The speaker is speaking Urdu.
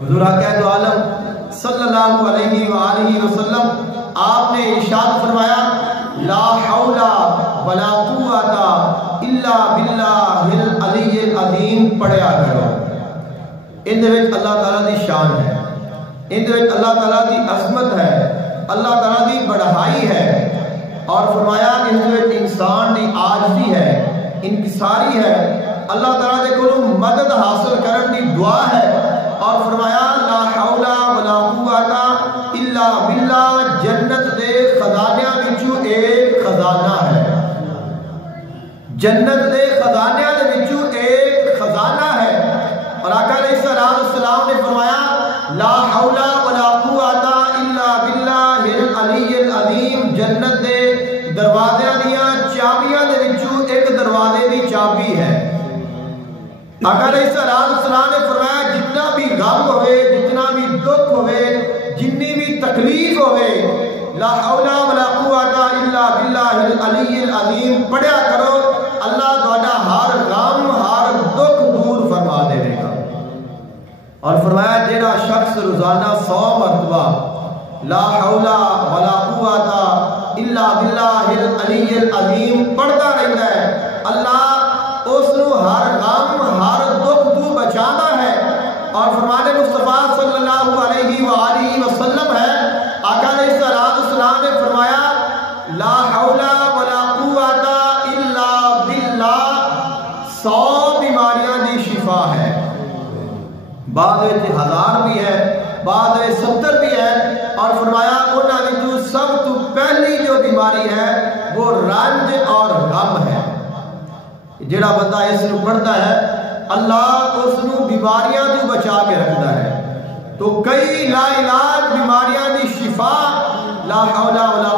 حضور آقا دو عالم صلی اللہ علیہ وآلہ وسلم آپ نے ارشاد فرمایا لا حول ولا قوت الا باللہ العلی العظیم پڑھیا کرو. ان دے وچ اللہ تعالیٰ دی شان ہے، ان دے وچ اللہ تعالیٰ دی عظمت ہے، اللہ تعالیٰ دی بڑھائی ہے، اور فرمایا ان دے وچ انسان دی عاجزی ہے، انکساری ہے، اللہ تعالیٰ دے کولوں مدد حاصل کرن دی دعا ہے. اور فرمایا لا حول ولا قوت الا باللہ جنت دے خزانیاں وچوں ایک خزانہ ہے، جنت دے خزانیاں دے وچوں ایک خزانہ ہے. اور آقا علیہ السلام نے فرمایا لا حول ولا قوت الا باللہ العلی العظیم جنت دے دروازے دیاں چابیاں دے وچوں ایک دروازے دی چابی ہے. آقا علیہ السلام نے فرمایا جتنا بھی غم ہوئے، جتنا بھی دکھ ہوئے، جتنی بھی تکلیف ہوئے، لا حول ولا قوت الا باللہ العلی العظیم پڑھیا کرو، اللہ تہاڈا ہر غم ہر دکھ دور فرما دے گا. اور فرمایا جیڑا شخص روزانہ 100 مرتبہ لا حول ولا قوت الا باللہ العلی العظیم پڑھتا رہتا ہے، اللہ اس نو ہر غم ہر دکھ تو بچانا ہے. اور فرمان مصطفیٰ صلی اللہ علیہ وآلہ وسلم ہے، آقا علیہ السلام نے فرمایا لا حول ولا قوت الا باللہ 100 بیماریاں دی شفا ہے، بعد 1000 بھی ہے، بعد 70 بھی ہے. اور فرمایا انہاں وچوں سب تو پہلی جو بیماری ہے وہ رنج اور غم ہے. جڑا بندہ اس نو پڑھتا ہے اللہ اس نو بیماریاں تو بچا کے رکھتا ہے. تو کئی لا علاج بیماریاں دی شفا لا حول ولا